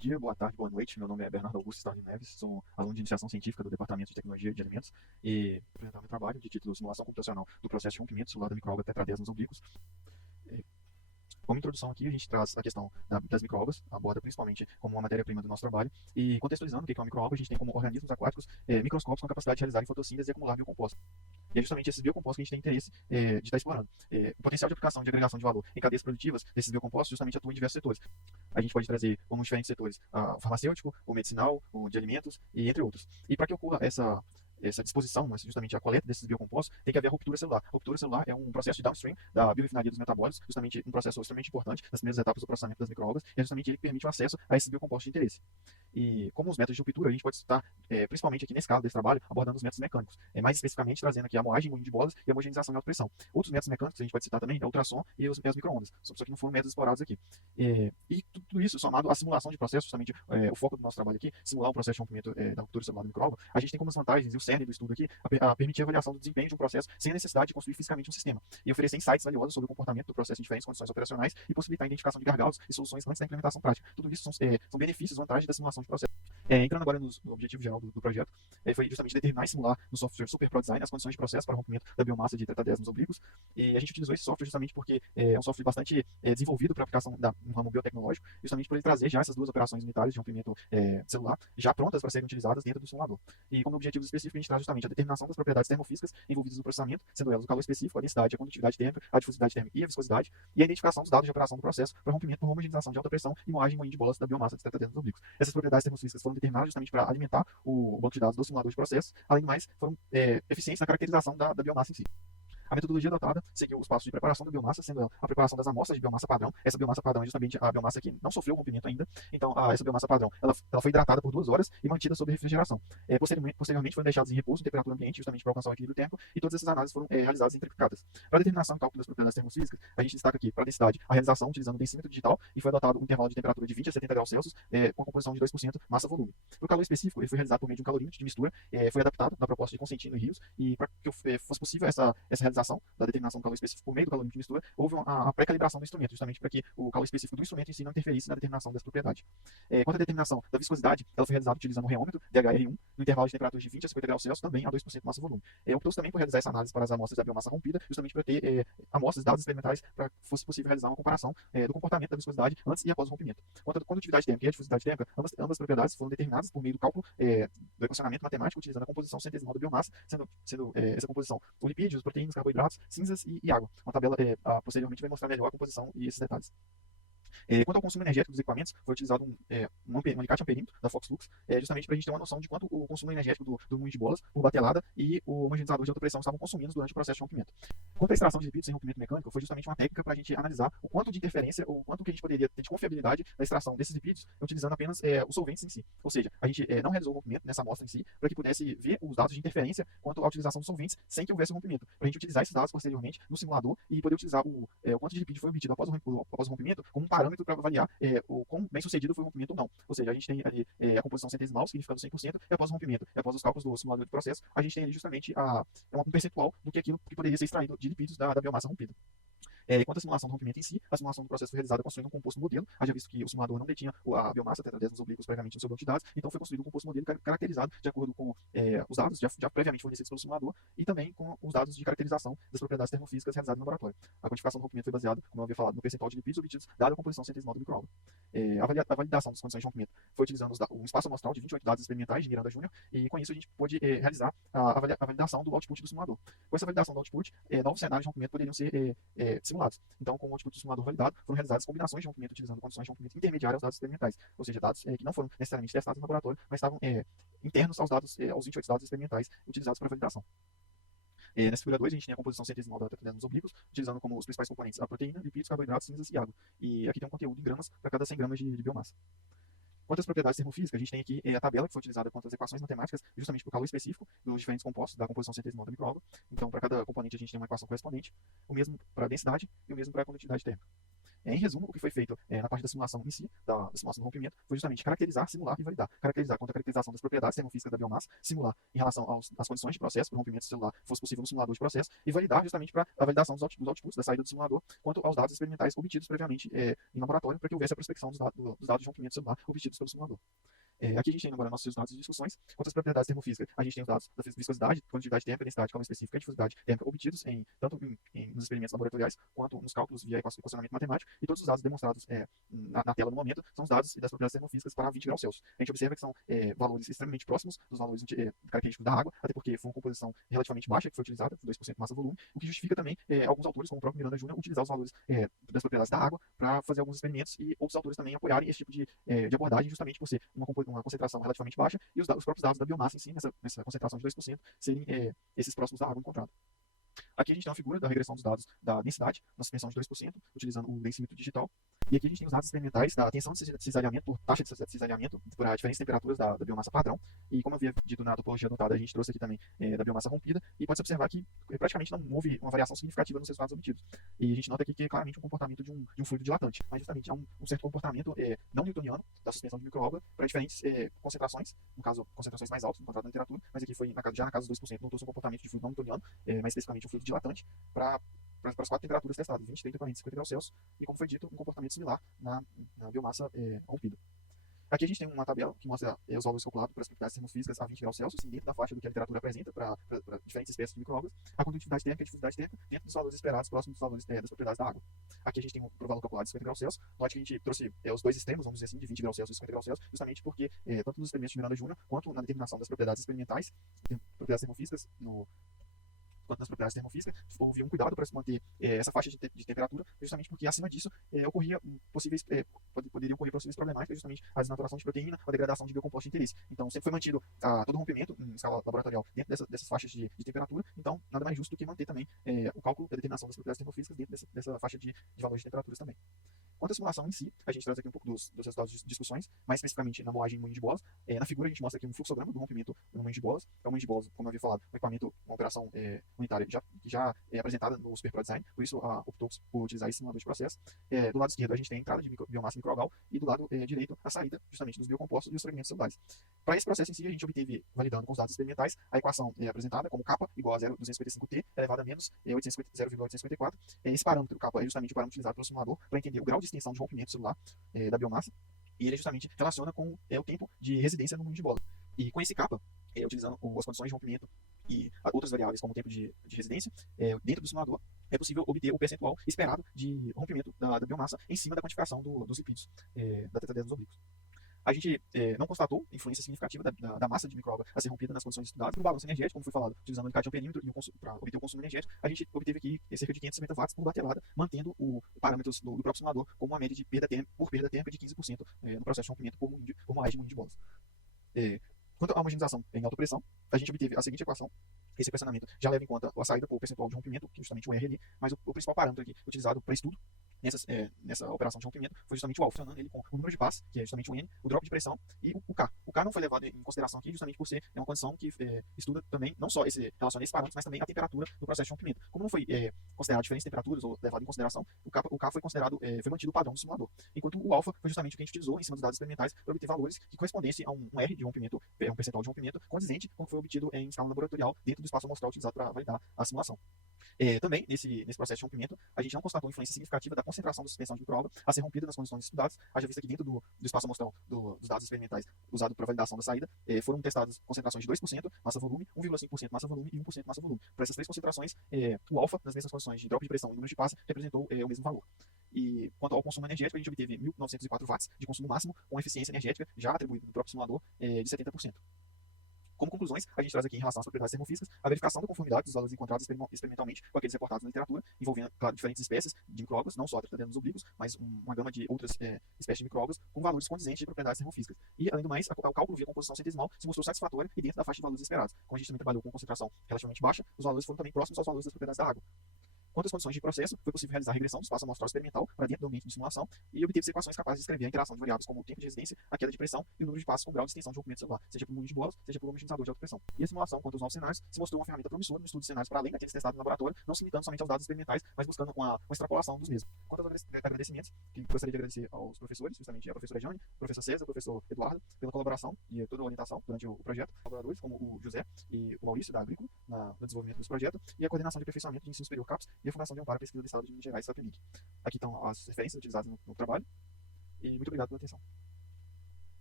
dia, boa tarde, boa noite. Meu nome é Bernardo Augusto Starling Neves, sou aluno de iniciação científica do Departamento de Tecnologia de Alimentos e apresentar meu trabalho de título Simulação Computacional do Processo de Rompimento Celular da Microalga Tetradesmos oblíquos. É, Como introdução aqui, a gente traz a questão das microalgas, aborda principalmente como uma matéria-prima do nosso trabalho, e contextualizando o que é uma microalga, a gente tem como organismos aquáticos microscópios com a capacidade de realizar fotossíntese e acumular biocompostos. E é justamente esses biocompostos que a gente tem interesse de estar explorando. O potencial de aplicação de agregação de valor em cadeias produtivas desses biocompostos justamente atua em diversos setores. A gente pode trazer como diferentes setores o farmacêutico, o medicinal, o de alimentos e entre outros. E para que ocorra essa disposição, justamente a coleta desses biocompostos, tem que haver a ruptura celular. A ruptura celular é um processo de downstream da biorefinaria dos metabólitos, justamente um processo extremamente importante nas primeiras etapas do processamento das microalgas, e é justamente ele que permite o acesso a esses biocompostos de interesse. E como os métodos de ruptura, a gente pode citar, principalmente aqui nesse caso desse trabalho, abordando os métodos mecânicos. Mais especificamente trazendo aqui a moagem em moinho de bolas e a homogeneização em alta pressão. Outros métodos mecânicos que a gente pode citar também é o ultrassom e as microondas, só que não foram métodos explorados aqui. E tudo isso somado à simulação de processo, justamente o foco do nosso trabalho aqui, simular um processo de rompimento da ruptura celular do microalga, a gente tem como as vantagens, e o cerne do estudo aqui, a permitir a avaliação do desempenho de um processo sem a necessidade de construir fisicamente um sistema, e oferecer insights valiosos sobre o comportamento do processo em diferentes condições operacionais e possibilitar a identificação de gargalos e soluções antes da implementação prática. Tudo isso são benefícios, vantagens da simulação de processo. Entrando agora no objetivo geral do projeto, foi justamente determinar e simular no software Super Pro Design as condições de processo para rompimento da biomassa de tetradesmos oblíquos, e a gente utilizou esse software justamente porque é um software bastante desenvolvido para aplicação no ramo biotecnológico, justamente por ele trazer já essas duas operações unitárias de rompimento celular já prontas para serem utilizadas dentro do simulador. E como objetivos específicos, a gente traz justamente a determinação das propriedades termofísicas envolvidas no processamento, sendo elas o calor específico, a densidade, a condutividade térmica, a difusividade térmica e a viscosidade, e a identificação dos dados de operação do processo para rompimento por homogeneização de alta pressão e moagem em moinho de bolas da biomassa de tetradesmos oblíquos. Essas propriedades termofísicas foram determinadas justamente para alimentar o banco de dados do simulador de processo, além do mais, foram eficientes na caracterização da biomassa em si. A metodologia adotada seguiu os passos de preparação da biomassa, sendo a preparação das amostras de biomassa padrão. Essa biomassa padrão é justamente a biomassa que não sofreu rompimento ainda. Então, essa biomassa padrão ela foi hidratada por 2 horas e mantida sob refrigeração. Posteriormente, foram deixados em repouso em temperatura ambiente, justamente para alcançar o equilíbrio térmico, e todas essas análises foram realizadas em triplicadas. Para a determinação e cálculo das propriedades termofísicas, a gente destaca aqui, para a densidade, a realização utilizando o densímetro digital, e foi adotado um intervalo de temperatura de 20 a 70 graus Celsius, com a composição de 2% massa-volume. Para o calor específico, ele foi realizado por meio de um calorímetro de mistura, foi adaptado na proposta de Consentino e Rios, e para que fosse possível essa realização da determinação do calor específico por meio do calor de mistura, houve a pré-calibração do instrumento, justamente para que o calor específico do instrumento em si não interferisse na determinação dessa propriedade. Quanto à determinação da viscosidade, ela foi realizada utilizando o reômetro DHR1 no intervalo de temperatura de 20 a 50 graus Celsius, também a 2% massa-volume. Optou-se também por realizar essa análise para as amostras da biomassa rompida, justamente para ter amostras, dados experimentais, para que fosse possível realizar uma comparação do comportamento da viscosidade antes e após o rompimento. Quanto à condutividade térmica e a difusividade térmica, ambas propriedades foram determinadas por meio do cálculo do equacionamento matemático, utilizando a composição centesimal da biomassa, sendo essa composição por lipídios, proteínas, carboidratos, cinzas e água. Uma tabela posteriormente vai mostrar melhor a composição e esses detalhes. Quanto ao consumo energético dos equipamentos, foi utilizado um alicate amperímetro da Foxlux, justamente para a gente ter uma noção de quanto o consumo energético do moinho de bolas por batelada e o homogeneizador de alta pressão estavam consumindo durante o processo de rompimento. Quanto à extração de lipídios em rompimento mecânico, foi justamente uma técnica para a gente analisar o quanto de interferência ou quanto que a gente poderia ter de confiabilidade da extração desses lipídios utilizando apenas os solventes em si. Ou seja, a gente não realizou o rompimento nessa amostra em si para que pudesse ver os dados de interferência quanto à utilização dos solventes sem que houvesse o rompimento, para a gente utilizar esses dados posteriormente no simulador e poder utilizar o quanto de lipídio foi obtido após o rompimento como um parâmetro para avaliar o quão bem sucedido foi o rompimento ou não. Ou seja, a gente tem ali a composição centesimal, significando 100%, e após o rompimento, e após os cálculos do simulador de processo, a gente tem ali justamente um percentual do que aquilo que poderia ser extraído de lipídios da biomassa rompida. Quanto à simulação do rompimento em si, a simulação do processo foi realizada construindo um composto modelo, haja visto que o simulador não detinha a biomassa tetradesmos oblíquos previamente no seu banco de dados, então foi construído um composto modelo caracterizado de acordo com os dados já previamente fornecidos pelo simulador e também com os dados de caracterização das propriedades termofísicas realizadas no laboratório. A quantificação do rompimento foi baseada, como eu havia falado, no percentual de lipídios obtidos dada a composição centesimal do microalga. A validação das condições de rompimento foi utilizando um espaço amostral de 28 dados experimentais de Miranda Júnior, e com isso a gente pôde realizar a validação do output do simulador. Com essa validação do output, novos cenários de rompimento poderiam ser simulados. Então, com o output do simulador validado, foram realizadas combinações de rompimento utilizando condições de rompimento intermediárias aos dados experimentais, ou seja, dados que não foram necessariamente testados no laboratório, mas estavam internos aos dados, aos 28 dados experimentais utilizados para validação. Nessa figura 2, a gente tem a composição centesimal da tetradesmos oblíquos, utilizando como os principais componentes a proteína, lipídios, carboidratos, cinzas e água. E aqui tem um conteúdo em gramas para cada 100 gramas de biomassa. Quanto às propriedades termofísicas, a gente tem aqui a tabela que foi utilizada quanto às equações matemáticas, justamente para o calor específico dos diferentes compostos da composição centesimal da microalga. Então, para cada componente, a gente tem uma equação correspondente, o mesmo para a densidade e o mesmo para a condutividade térmica. Em resumo, o que foi feito na parte da simulação em si, da simulação do rompimento, foi justamente caracterizar, simular e validar. Caracterizar quanto à caracterização das propriedades termofísicas da biomassa, simular em relação às condições de processo, para o rompimento celular fosse possível no simulador de processo, e validar justamente para a validação dos outputs da saída do simulador, quanto aos dados experimentais obtidos previamente em laboratório, para que houvesse a prospecção dos dados de rompimento celular obtidos pelo simulador. Aqui a gente tem agora nossos resultados de discussões. Quanto às propriedades termofísicas, a gente tem os dados da viscosidade, quantidade térmica, densidade de calma específica e difusidade térmica obtidos tanto nos experimentos laboratoriais quanto nos cálculos via equacionamento matemático, e todos os dados demonstrados na tela no momento são os dados das propriedades termofísicas para 20 graus Celsius. A gente observa que são valores extremamente próximos dos valores característicos da água, até porque foi uma composição relativamente baixa que foi utilizada, 2% massa-volume, o que justifica também alguns autores, como o próprio Miranda Júnior, utilizar os valores das propriedades da água para fazer alguns experimentos, e outros autores também apoiarem esse tipo de abordagem, justamente por ser uma concentração relativamente baixa, e os próprios dados da biomassa em si, nessa concentração de 2%, serem esses próximos da água encontrada. Aqui a gente tem uma figura da regressão dos dados da densidade, na suspensão de 2%, utilizando o densímetro digital. E aqui a gente tem os dados experimentais da tensão de cisalhamento por taxa de cisalhamento para diferentes temperaturas da biomassa padrão. E como eu havia dito na topologia adotada, a gente trouxe aqui também da biomassa rompida. E pode-se observar que praticamente não houve uma variação significativa nos resultados obtidos. E a gente nota aqui que é claramente um comportamento de um fluido dilatante. Mas justamente é um certo comportamento não newtoniano da suspensão de microalga para diferentes concentrações, no caso, concentrações mais altas encontradas na literatura. Mas aqui foi já na casa dos 2%, não trouxe um comportamento de fluido não newtoniano, mas especificamente um fluido dilatante para as 4 temperaturas testadas, 20, 30, 40 e 50 graus Celsius, e como foi dito, um comportamento similar na biomassa rompida. Aqui a gente tem uma tabela que mostra os valores calculados para as propriedades termofísicas a 20 graus Celsius, dentro da faixa do que a literatura apresenta para diferentes espécies de microalgas, a condutividade térmica e a difusidade térmica dentro dos valores esperados, próximos dos valores das propriedades da água. Aqui a gente tem o valor calculado de 50 graus Celsius. Note que a gente trouxe os dois extremos, vamos dizer assim, de 20 graus Celsius e 50 graus Celsius, justamente porque tanto nos experimentos de Miranda Júnior, quanto na determinação das propriedades experimentais, propriedades termofísicas, quanto nas propriedades termofísicas, houve um cuidado para se manter essa faixa de temperatura, justamente porque acima disso poderiam ocorrer possíveis problemáticas, justamente a desnaturação de proteína, a degradação de biocomposto de interesse. Então sempre foi mantido todo o rompimento em escala laboratorial dentro dessas faixas de temperatura, então nada mais justo do que manter também o cálculo da determinação das propriedades termofísicas dentro dessa faixa de valores de temperaturas também. Quanto à simulação em si, a gente traz aqui um pouco dos resultados de discussões, mais especificamente na moagem em moinho de bolas. Na figura a gente mostra aqui um fluxograma do rompimento no moinho de bolas. O moinho de bolas, como eu havia falado, um equipamento, uma operação unitária já é apresentada no Super Pro Design, por isso optou por utilizar esse simulador de processo. Do lado esquerdo a gente tem a entrada de biomassa microalgal e do lado direito a saída justamente dos biocompostos e os fragmentos celulares. Para esse processo em si, a gente obteve, validando com os dados experimentais, a equação apresentada como kappa igual a 0,255t elevado a menos 0,854. Esse parâmetro, kappa, é justamente o parâmetro utilizado pelo simulador para entender o grau de extensão de rompimento celular da biomassa, e ele justamente relaciona com o tempo de residência no moinho de bola. E com esse kappa, utilizando as condições de rompimento e outras variáveis como o tempo de residência, dentro do simulador, é possível obter o percentual esperado de rompimento da biomassa em cima da quantificação dos lipídios da tetraedro dos oblíquos. A gente não constatou influência significativa da massa de microalga a ser rompida nas condições estudadas. No balanço energético, como foi falado, utilizando o alicate amperímetro para obter o consumo energético, a gente obteve aqui cerca de 550 watts por batelada, mantendo o parâmetros do próprio simulador como uma média de perda térmica de 15% no processo de rompimento por moagem de moinho de bolas. Quanto à homogenização em alta pressão, a gente obteve a seguinte equação. Esse equacionamento já leva em conta a saída por percentual de rompimento, que é justamente o R ali, mas o principal parâmetro aqui utilizado para estudo nessa operação de rompimento foi justamente o alfa, funcionando ele com o número de passes, que é justamente o N, o drop de pressão e o K. O K não foi levado em consideração aqui justamente por ser uma condição que estuda também, não só relaciona esses parâmetros, mas também a temperatura do processo de rompimento. Como não foi considerado diferentes temperaturas ou levado em consideração, o K foi considerado, foi mantido o padrão do simulador. Enquanto o alfa foi justamente o que a gente utilizou em cima dos dados experimentais para obter valores que correspondessem a um R de rompimento, um percentual de rompimento condizente com o que foi obtido em escala laboratorial dentro do espaço amostral utilizado para validar a simulação. Também, nesse processo de rompimento, a gente não constatou influência significativa da concentração da suspensão de microalga a ser rompida nas condições estudadas, haja vista que dentro do espaço amostral dos dados experimentais usado para validação da saída, foram testadas concentrações de 2% massa-volume, 1,5% massa-volume e 1% massa-volume. Para essas três concentrações, o alfa, nas mesmas condições de drop de pressão e número de passe, representou o mesmo valor. E quanto ao consumo energético, a gente obteve 1.904 watts de consumo máximo, com eficiência energética já atribuída no próprio simulador de 70%. Como conclusões, a gente traz aqui em relação às propriedades termofísicas a verificação da conformidade dos valores encontrados experimentalmente com aqueles reportados na literatura, envolvendo, claro, diferentes espécies de microalgas, não só a tetraedro dos oblíquos, mas uma gama de outras espécies de microalgas com valores condizentes de propriedades termofísicas. E, além do mais, o cálculo via composição centesimal se mostrou satisfatório e dentro da faixa de valores esperados. Como a gente também trabalhou com concentração relativamente baixa, os valores foram também próximos aos valores das propriedades da água. Quanto às condições de processo, foi possível realizar a regressão do espaço amostral experimental para dentro do ambiente de simulação e obteve equações capazes de descrever a interação de variáveis como o tempo de residência, a queda de pressão e o número de passos com grau de extensão de rompimento celular, seja por movimento de bolas, seja por homogeneizador de alta pressão. E a simulação quanto aos novos cenários se mostrou uma ferramenta promissora no estudo de cenários para além daqueles testados no laboratório, não se limitando somente aos dados experimentais, mas buscando uma extrapolação dos mesmos. Quanto aos agradecimentos, que gostaria de agradecer aos professores, justamente a professora Jane, o professor César, o professor Eduardo, pela colaboração e toda a orientação durante o projeto, colaboradores como o José e o Maurício da Agrícola no desenvolvimento desse projeto, e a coordenação de aperfeiçoamento de ensino superior CAPES e a Fundação de Amparo à Pesquisa do Estado de Minas Gerais, SAPEMIG. Aqui estão as referências utilizadas no trabalho, e muito obrigado pela atenção.